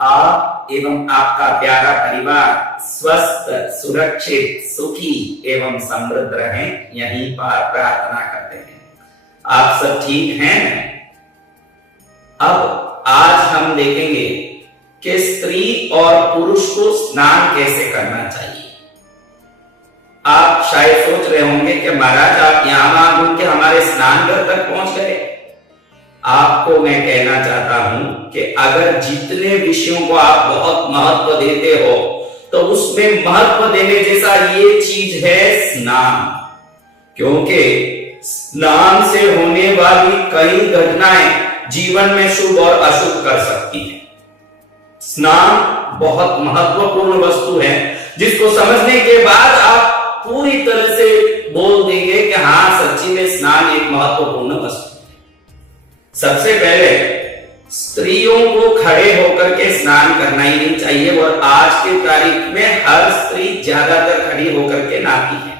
आप एवं आपका प्यारा परिवार स्वस्थ, सुरक्षित, सुखी एवं समृद्ध रहें, यहीं पर प्रार्थना करते हैं। आप सब ठीक हैं? अब आज हम देखेंगे कि स्त्री और पुरुष को स्नान कैसे करना चाहिए। आप शायद सोच रहे होंगे कि महाराज आप यहां आकर के हमारे स्नान घर तक पहुंच गए। आपको मैं कहना चाहता हूं कि अगर जितने विषयों को आप बहुत महत्व देते हो तो उसमें महत्व देने जैसा ये चीज है स्नान, क्योंकि स्नान से होने वाली कई घटनाएं जीवन में शुभ और अशुभ कर सकती है। स्नान बहुत महत्वपूर्ण वस्तु है जिसको समझने के बाद आप पूरी तरह से बोल देंगे कि हाँ सच्ची में स्नान एक महत्वपूर्ण वस्तु है। सबसे पहले स्त्रियों को खड़े होकर के स्नान करना ही नहीं चाहिए, और आज की तारीख में हर स्त्री ज्यादातर खड़ी होकर के नहाती है।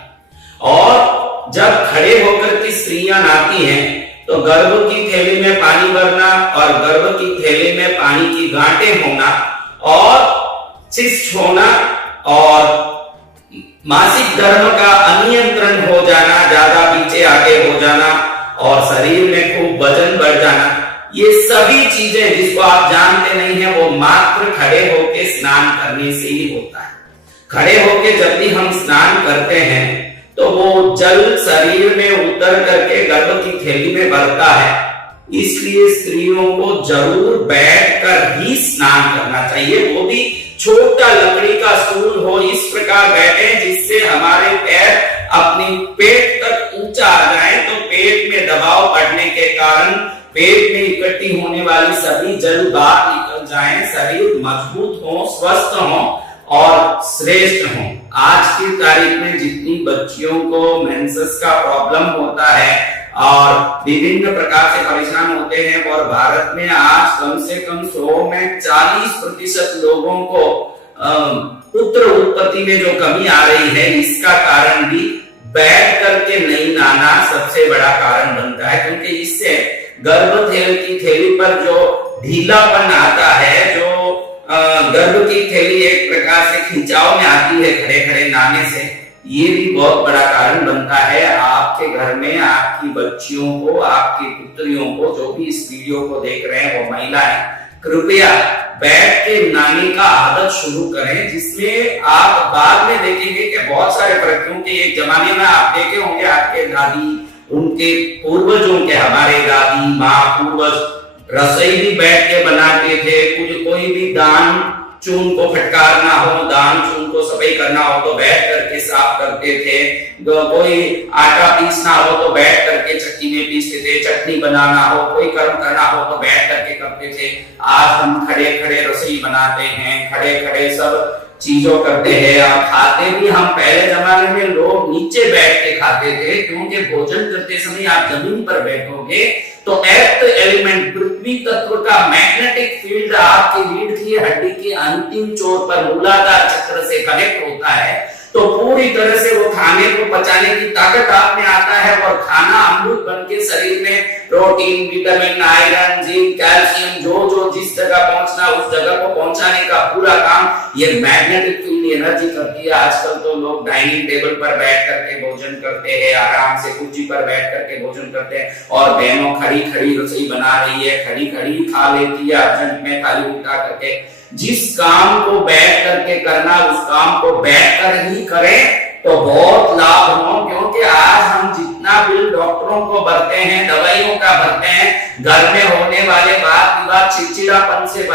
और जब खड़े होकर की स्त्रियां नहाती हैं तो गर्भ की थैली में पानी भरना और गर्भ की थैली में पानी की गांठें होना और सिस्ट होना और मासिक धर्म का अनियंत्रण हो जाना, ज्यादा पीछे आगे हो जाना और शरीर में खूब वजन बढ़ जाना, ये सभी चीजें जिसको आप जानते नहीं है वो मात्र खड़े होके स्नान करने से ही होता है। खड़े होके जब भी हम स्नान करते हैं तो वो जल शरीर में उतर करके गर्भ की थैली में भरता है। इसलिए स्त्रियों को जरूर बैठकर ही स्नान करना चाहिए, वो भी छोटा लकड़ी का स्टूल हो, इस प्रकार बैठे जिससे हमारे पैर अपनी पेट तक ऊंचा आ जाए, तो पेट में दबाव पड़ने के कारण पेट में इकट्ठी होने वाली सभी जल बाहर निकल जाएं, शरीर मजबूत हो, स्वस्थ हो और श्रेष्ठ हो। आज की तारीख में जितनी बच्चियों को मेंसेस का प्रॉब्लम होता है और विभिन्न प्रकार से परेशान होते हैं, और भारत में आज कम से कम 100 में 40% लोगों को पुत्र उत्पत्ति में जो कमी आ रही है, इसका कारण भी बैठ करके नहीं नहाना सबसे बड़ा कारण बनता है। क्योंकि इससे गर्भ की थैली पर जो ढीलापन आता है, जो गर्भ की थैली एक प्रकार से खिंचाव में आती है खड़े खड़े नहाने से, ये भी बहुत बड़ा कारण बनता है। आपके घर में आपकी बच्चियों को, आपकी पुत्रियों को, जो भी इस वीडियो को देख रहे हैं वो महिलाएं, कृपया बैठ के नहाने का आदत शुरू करें, जिसमें आप बाद में देखेंगे कि बहुत सारे फर्क। क्योंकि एक जमाने में आप देखे होंगे आपके दादी, उनके पूर्वजों के, हमारे दादी माँ पूर्वज रसोई भी बैठ के बनाते थे। कोई भी दान चून को फटकारना हो, दान चून को सफाई करना हो तो बैठ करके साफ करते थे। कोई आटा पीसना हो तो बैठ करके चक्की में पीसते थे, चटनी बनाना हो, कोई कर्म करना हो तो बैठ करके करते थे। आज हम खड़े खड़े रसोई बनाते हैं, खड़े खड़े सब चीजों करते हैं। और खाते भी हम पहले जमाने में लोग नीचे बैठ के खाते थे, क्योंकि भोजन करते समय आप जमीन पर बैठोगे तो अर्थ एलिमेंट, पृथ्वी तत्व का मैग्नेटिक फील्ड आपकी रीढ़ की हड्डी के अंतिम छोर पर मूलाधार चक्र से कनेक्ट होता है, तो पूरी तरह से वो खाने को पचाने की ताकत आप में आता है और खाना अमृत बन के शरीर में protein, vitamin, iron, zinc, calcium जो जिस जगह पहुंचना उस जगह को पहुंचाने का पूरा काम ये मैग्नेटिक फील्ड एनर्जी करती है। आजकल तो लोग डाइनिंग टेबल पर बैठ करके भोजन करते हैं, आराम से कुर्सी पर बैठ करके भोजन करते हैं, और बहनों खड़ी खड़ी रसोई बना रही है, खड़ी खड़ी खा लेती है अर्जेंट में थाली उठा करके। जिस काम को बैठ करके करना उस काम को बैठ कर ही करें तो बहुत लाभ हो। क्योंकि आज हम जितना बिल डॉक्टरों को भरते हैं, दवाइयों का भरते हैं, घर में होने वाले बात विवाद, चिड़चिड़ापन से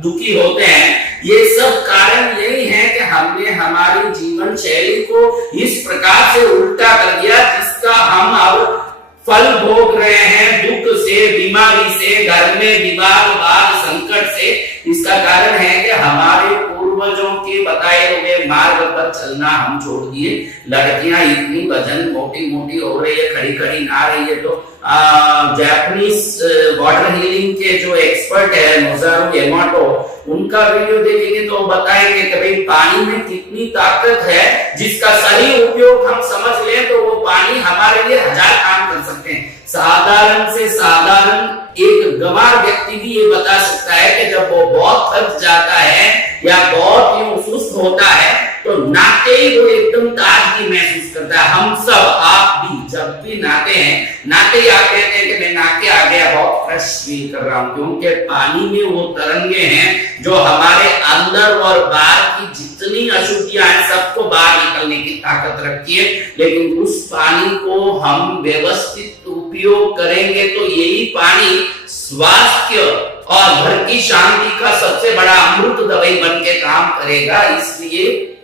दुखी होते हैं, ये सब कारण यही है कि हमने हमारी जीवन शैली को इस प्रकार से उल्टा कर दिया, जिसका हम अब फल भोग रहे हैं, दुख से, बीमारी से, घर में विवाद संकट से। इसका कारण है कि हमारे पूर्वजों के बताए हुए मार्ग पर चलना हम छोड़ दिए। लड़कियां इतनी वजन मोटी मोटी हो रही है, खड़ी खड़ी नहा रही है, तो जापानीज वाटर हीलिंग के जो एक्सपर्ट है नोजारू येमाटो, उनका वीडियो देखेंगे तो बताएंगे कि भाई पानी में कितनी ताकत है, जिसका सही उपयोग हम समझ लें तो वो पानी हमारे लिए 1000 काम कर सकते हैं। साधारण से साधारण एक गंवार व्यक्ति भी ये बता सकता है कि जब वो बहुत थक जाता या बहुत यूं सुस्त होता है तो नहाते ही वो एकदम ताजगी महसूस करता है। हम सब, आप भी जब भी नहाते हैं, नहाते ही आप कहते हैं कि मैं नहा के आ गया, बहुत फ्रेश फील कर रहा हूं, क्योंकि पानी में वो तरंगे हैं जो हमारे अंदर और बाहर की जितनी अशुद्धियां हैं सबको बाहर निकलने की ताकत रखती है। लेकिन उस पानी को हम व्यवस्थित उपयोग करेंगे तो यही पानी स्वास्थ्य और घर की शांति का सबसे बड़ा अमृत दवाई बन के काम करेगा। इसलिए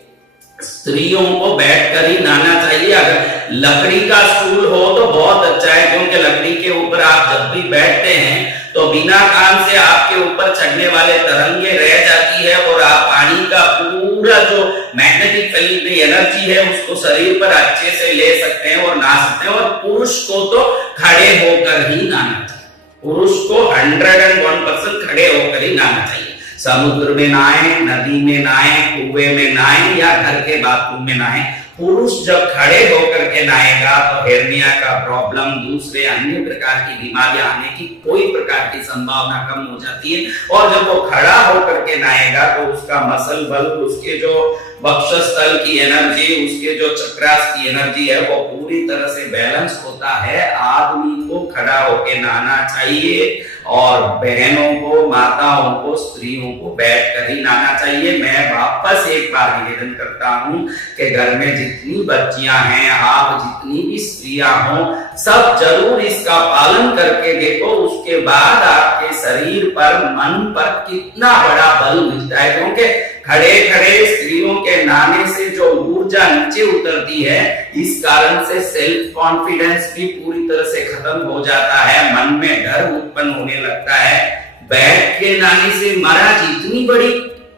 स्त्रियों को बैठकर ही नहाना चाहिए। अगर लकड़ी का स्टूल हो तो बहुत अच्छा है, क्योंकि लकड़ी के ऊपर आप जब भी बैठते हैं तो बिना काम से आपके ऊपर चढ़ने वाले तरंगे रह जाती है और आप पानी का पूरा जो मैग्नेटिक फील्ड में एनर्जी है उसको शरीर पर अच्छे से ले सकते हैं और नहा सकते हैं। और पुरुष को तो खड़े होकर ही नहाना चाहिए, पुरुष को 101% खड़े होकर ही नहाना चाहिए। समुद्र में नहाए, नदी में नहाए, कुएं में नहाए या घर के बाथरूम में नहाए, पुरुष जब खड़े होकर के नहाएगा तो हेर्निया का प्रॉब्लम, दूसरे अन्य प्रकार की बीमारियां आने की कोई प्रकार की संभावना कम हो जाती है। और जब वो खड़ा होकर के नहाएगा तो उसका मसल बल, उसके जो वक्षस्थल की एनर्जी, उसके जो चक्रास की एनर्जी है वो पूरी तरह से बैलेंस होता है। आदमी को खड़ा होकर नहाना चाहिए और बहनों को, माताओं को, स्त्रियों को बैठकर ही नहाना चाहिए। मैं वापस एक बार निवेदन करता हूं कि घर में जितनी बच्चियां हैं, आप जितनी भी स्त्रियां हो, सब जरूर इसका पालन करके देखो। उसके बाद आपके शरीर पर, मन पर कितना बड़ा बल मिलता है, क्योंकि खड़े खड़े स्त्रियों के नहाने से जो ऊर्जा नीचे उतरती है, इस कारण से सेल्फ कॉन्फिडेंस भी पूरी तरह से खत्म हो जाता है, मन में डर उत्पन्न होने लगता है। बैठ के नहाने से महाराज इतनी बड़ी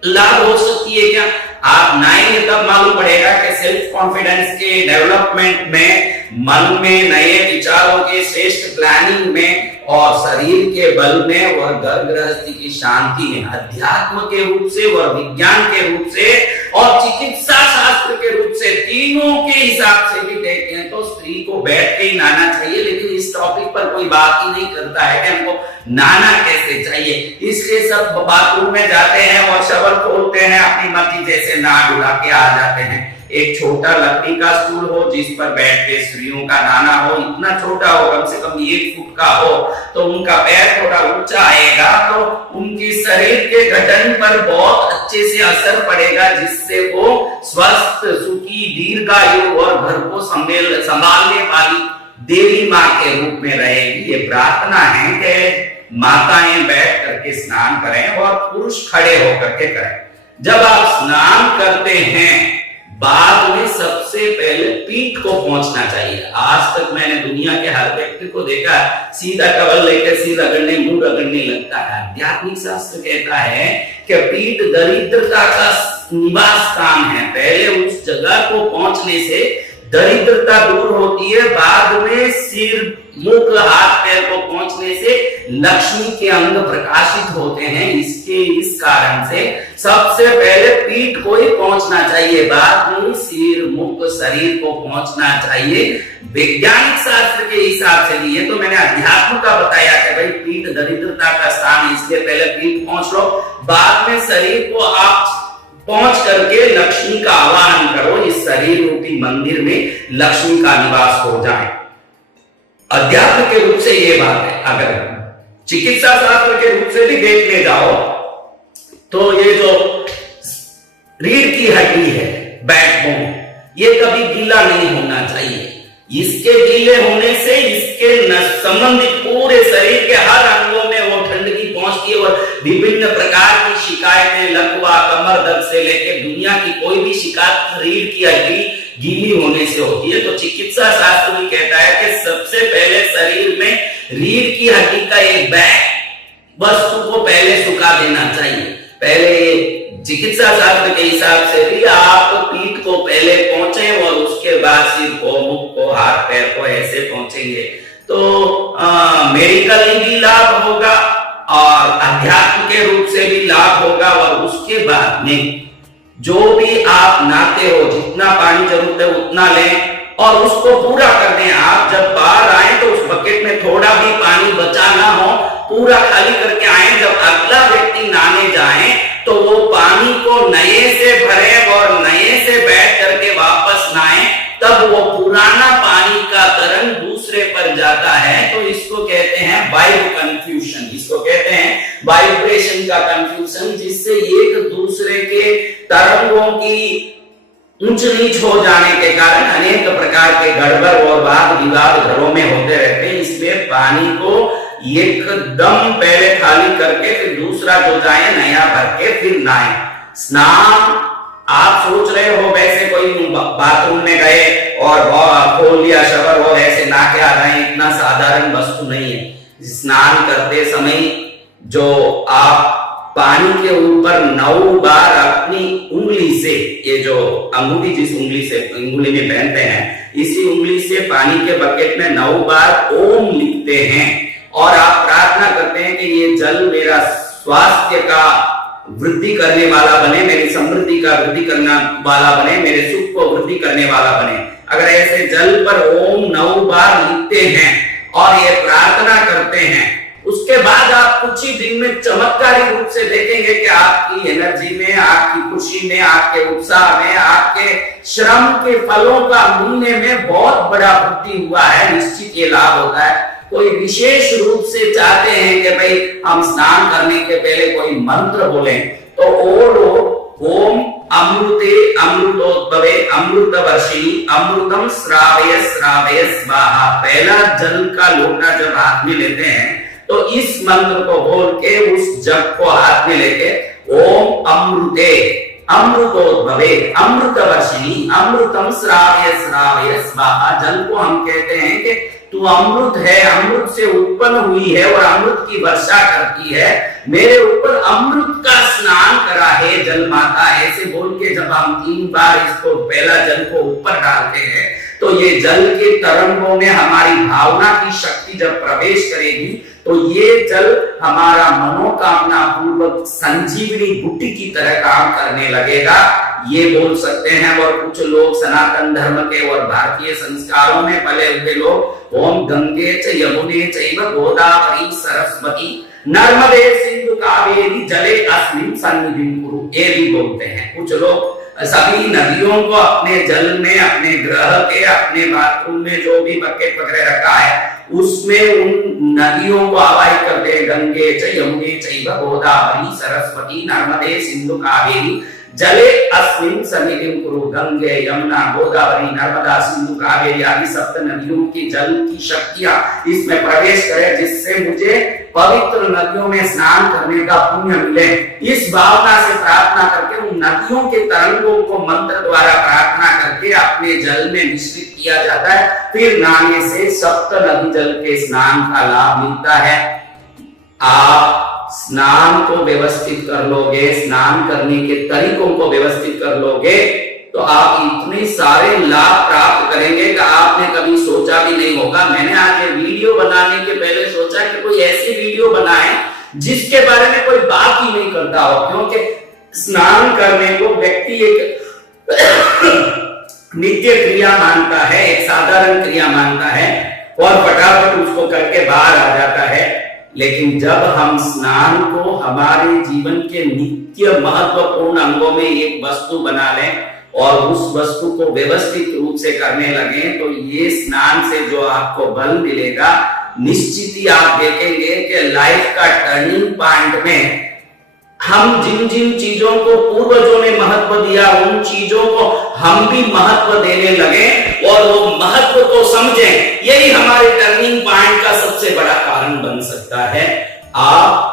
लाभ हो सकती है क्या? आप नहाएंगे तब मालूम पड़ेगा कि सेल्फ कॉन्फिडेंस के डेवलपमेंट में, मन में नए विचारों के श्रेष्ठ प्लानिंग में और शरीर के बल में और घर गृहस्थी की शांति में, अध्यात्म के रूप से और विज्ञान के रूप से और चिकित्सा शास्त्र के रूप से, तीनों के हिसाब से भी देखें तो स्त्री को बैठ के ही नहाना चाहिए। लेकिन इस टॉपिक पर कोई बात ही नहीं करता है कि हमको नहाना कैसे चाहिए, इसलिए सब बाथरूम में जाते हैं और शवर खोलते हैं, अपनी मर्जी जैसे नहा धुला के आ जाते हैं। एक छोटा लकड़ी का स्टूल हो जिस पर बैठ के स्त्रियों का नहाना हो, इतना छोटा हो, कम से कम 1 फुट का हो, तो उनका पैर थोड़ा ऊंचा आएगा तो उनकी शरीर के गठन पर बहुत अच्छे से असर पड़ेगा, जिससे वो स्वस्थ, सुखी, दीर्घायु और घर को संभालने वाली देवी माँ के रूप में रहेगी। ये प्रार्थना है कि माताएं बैठ करके स्नान करें और पुरुष खड़े होकर के करें। जब आप स्नान करते हैं बाद में सबसे पहले पीठ को पहुंचना चाहिए। आज तक मैंने दुनिया के हर व्यक्ति को देखा सीधा टवल लेकर सिर रगड़ने, मुंह रगड़ने लगता है। आध्यात्मिक शास्त्र कहता है कि पीठ दरिद्रता का निवास स्थान है। पहले उस जगह को पहुंचने से दरिद्रता दूर होती है, बाद में सिर, मुख, हाथ पैर को पहुंचने से लक्ष्मी के अंग प्रकाशित होते हैं। इस कारण से सबसे पहले पीठ को ही पहुंचना चाहिए, बाद में सिर, मुख, शरीर को पहुंचना चाहिए। वैज्ञानिक शास्त्र के हिसाब से भी, ये तो मैंने अध्यात्म का बताया कि भाई पीठ दरिद्रता का स्थान, इसलिए पहले पीठ पहुंच लो, बाद में शरीर को आप पहुंच करके लक्ष्मी का आवाहन करो। इस शरीर रूपी मंदिर में लक्ष्मी का निवास हो जाए। अध्यात्म के रूप से ये बात है। अगर चिकित्सा शास्त्र के रूप से भी देखने जाओ तो ये जो रीढ़ की हड्डी है, बैकबोन, ये कभी गीला नहीं होना चाहिए। इसके गीले होने से इसके संबंधित पूरे शरीर के हर अंगों में वो ठंडगी पहुंचती है और विभिन्न प्रकार की शिकायतें, लकवा, कमर दर्द से लेकर दुनिया की कोई भी शिकायत रीढ़ की हड्डी गीली होने से होती है। तो चिकित्सा शास्त्र भी कहता है कि सबसे पहले शरीर में रीढ़ की हड्डी का एक बैग वस्तु को पहले सुखा देना चाहिए। पहले चिकित्सा शास्त्र के हिसाब से भी आप पीठ को पहले पहुंचे और उसके बाद सिर को, मुख को, हाथ पैर को ऐसे पहुंचेंगे तो मेडिकली भी लाभ होगा और अध्यात्म के रूप से भी लाभ होगा। और उसके बाद में जो भी आप नहाते हो, जितना पानी जरूरत है उतना लें और उसको पूरा कर दें। आप जब बाहर आए तो उस बकेट में थोड़ा भी पानी बचा ना हो, पूरा खाली करके आए। जब अगला व्यक्ति नहाने जाए तो वो पानी को नए से भरें और नए से बैठ करके वापस नहाएं, तब वो पुराना पानी का तरंग दूसरे पर जाता है। तो इसको कहते हैं वाइब कंफ्यूजन, इसको कहते हैं वाइब्रेशन का कंफ्यूजन, जिससे एक दूसरे के तरंगों की ऊंच नीच हो जाने के कारण अनेक प्रकार के गड़बड़ और वाद विवाद घरों में होते रहते हैं। इसलिए पानी को एकदम पहले खाली करके फिर दूसरा जो जाए नया भर के फिर नहाए। स्नान आप सोच रहे हो वैसे कोई बाथरूम में गए और खोल लिया शवर और ऐसे नहा के आ रहे हैं, इतना साधारण वस्तु नहीं है। स्नान करते समय जो आप पानी के ऊपर 9 बार अपनी उंगली से, ये जो अंगूठी जिस उंगली से उंगली में पहनते हैं, इसी उंगली से पानी के बकेट में 9 बार ओम लिखते हैं और आप प्रार्थना करते हैं कि ये जल मेरा स्वास्थ्य का वृद्धि करने वाला बने, मेरी समृद्धि का वृद्धि करने वाला बने, मेरे सुख को वृद्धि करने वाला बने। अगर ऐसे जल पर ओम 9 बार लिखते हैं और ये प्रार्थना करते हैं, उसके बाद आप कुछ ही दिन में चमत्कारी रूप से देखेंगे कि आपकी एनर्जी में, आपकी खुशी में, आपके उत्साह में, आपके श्रम के फलों का मिलने में बहुत बड़ा वृद्धि हुआ है। निश्चित ये लाभ होता है। कोई विशेष रूप से चाहते हैं कि भाई हम स्नान करने के पहले कोई मंत्र बोलें, तो ओम अमृते अमृतोद्भवे अमृतवर्षिणी अमृतम श्रावय श्रावय स्वाहा। पहला जल का लोटा जब हाथ में लेते हैं तो इस मंत्र को बोल के उस जग को हाथ में लेके ओम अमृते अमृतोद्भवे अमृतवर्षिणी अमृतम श्रावय श्रावय स्वाहा। जल को हम कहते हैं कि तू अमृत है, अमृत से उत्पन्न हुई है और अमृत की वर्षा करती है, मेरे ऊपर अमृत का स्नान करा है जल माता। ऐसे बोल के जब हम 3 बार इसको पहला जल को ऊपर डालते हैं तो ये जल के तरंगों में हमारी भावना की शक्ति जब प्रवेश करेगी तो ये जल हमारा मनोकामना पूर्वक संजीवनी बूटी की तरह काम करने लगेगा, ये बोल सकते हैं। और कुछ लोग सनातन धर्म के और भारतीय संस्कारों में पले हुए लोग ओम गंगे च यमुने चैव गोदावरी सरस्वती नर्मदे सिंधु कावेरी जले अस्मिन् सन्निधिं कुरु, ये भी बोलते हैं। कुछ लोग सभी नदियों को अपने जल में, अपने ग्रह के, अपने बाथरूम में जो भी बकेट वगैरह रखा है उसमें उन नदियों को आवाहित करते हैं। गंगे च यमुने चैव गोदावरी सरस्वती नर्मदे सिंधु कावेरी जले अस्मिन् सन्निधिं कुरु। गंगे यमुना गोदावरी नर्मदा सिंधु कावेरी आदि सप्त नदियों की जल की शक्तियां इसमें प्रवेश करें, जिससे मुझे पवित्र नदियों में स्नान करने का पुण्य मिले। इस भावना से प्रार्थना करके उन नदियों के तरंगों को मंत्र द्वारा प्रार्थना करके अपने जल में मिश्रित किया जाता है। फिर नहाने से सप्त नदी जल के स्नान का लाभ मिलता है। आप स्नान को व्यवस्थित कर लोगे, स्नान करने के तरीकों को व्यवस्थित कर लोगे तो आप इतने सारे लाभ प्राप्त करेंगे कि आपने कभी सोचा भी नहीं होगा। मैंने आज ये वीडियो बनाने के पहले सोचा कि कोई ऐसी वीडियो बनाए जिसके बारे में कोई बात ही नहीं करता हो, क्योंकि स्नान करने को व्यक्ति एक नित्य क्रिया मानता है, एक साधारण क्रिया मानता है और फटाफट उसको करके बाहर आ जाता है। लेकिन जब हम स्नान को हमारे जीवन के नित्य महत्वपूर्ण अंगों में एक वस्तु बना लें और उस वस्तु को व्यवस्थित रूप से करने लगे तो ये स्नान से जो आपको बल मिलेगा, निश्चित ही आप देखेंगे कि लाइफ का टर्निंग पॉइंट में हम जिन जिन चीजों को पूर्वजों ने महत्व दिया उन चीजों को हम भी महत्व देने लगे और वो महत्व को समझें। यही हमारे टर्निंग पॉइंट का सबसे बड़ा कारण बन सकता है। आप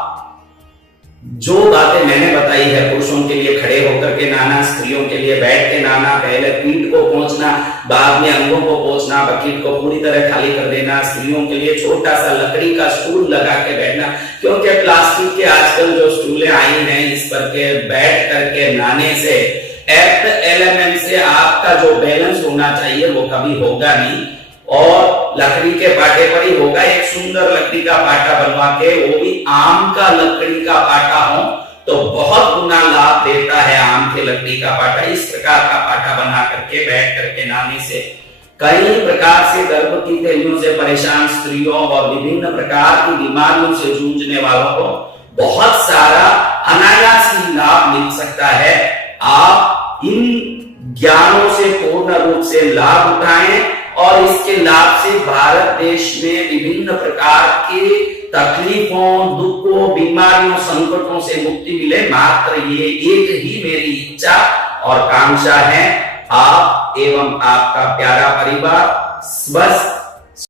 जो बातें मैंने बताई है, पुरुषों के लिए खड़े होकर के नहाना, स्त्रियों के लिए बैठ के नहाना, पहले पीठ को पोंछना, बाद में अंगों को पोंछना, बकेट को पूरी तरह खाली कर देना, स्त्रियों के लिए छोटा सा लकड़ी का स्टूल लगा के बैठना, क्योंकि प्लास्टिक के आजकल जो स्टूलें आई हैं इस पर के बैठ करके नहाने से एफ्ट एलिमेंट से आपका जो बैलेंस होना चाहिए वो कभी होगा नहीं और लकड़ी के पाटे पर ही होगा। एक सुंदर लकड़ी का पाटा बनवा के, वो भी आम का लकड़ी का पाटा हो तो बहुत गुना लाभ देता है आम के लकड़ी का पाटा। इस प्रकार का पाटा बना करके बैठ करके नहाने से कई प्रकार से गर्भवती थैलियों से परेशान स्त्रियों और विभिन्न प्रकार की बीमारियों से जूझने वालों को बहुत सारा अनायास ही लाभ मिल सकता है। आप इन ज्ञानों से पूर्ण रूप से लाभ उठाएं और इसके लाभ से भारत देश में विभिन्न प्रकार के तकलीफों, दुखों, बीमारियों, संकटों से मुक्ति मिले। मात्र ये एक ही मेरी इच्छा और कांक्षा है। आप एवं आपका प्यारा परिवार स्वस्थ